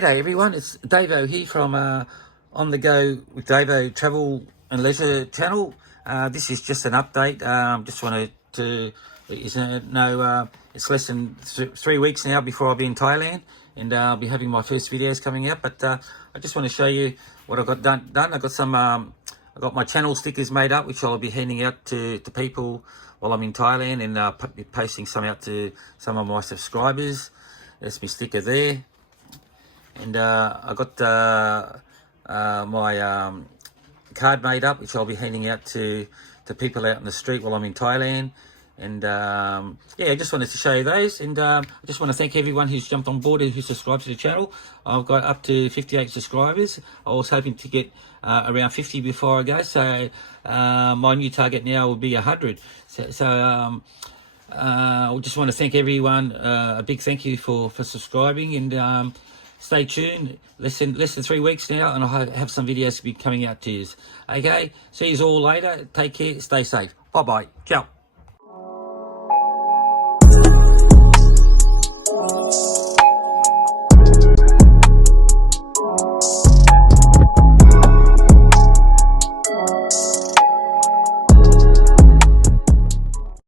G'day everyone, it's Davo here from On The Go with Davo Travel and Leisure channel. This is just an update. Just wanted to it's less than 3 weeks now before I'll be in Thailand, and I'll be having my first videos coming out. But I just want to show you what I've got done. I got some I got my channel stickers made up, which I'll be handing out to people while I'm in Thailand, and be posting some out to some of my subscribers. There's my sticker there. And I got my card made up, which I'll be handing out to people out in the street while I'm in Thailand. And yeah, I just wanted to show you those. And I just want to thank everyone who's jumped on board and who's subscribed to the channel. I've got up to 58 subscribers. I was hoping to get around 50 before I go. So my new target now will be 100. I just want to thank everyone. A big thank you for subscribing, and stay tuned. Less than 3 weeks now, and I'll have some videos to be coming out to you. Okay, see you all later. Take care. Stay safe. Bye bye. Ciao.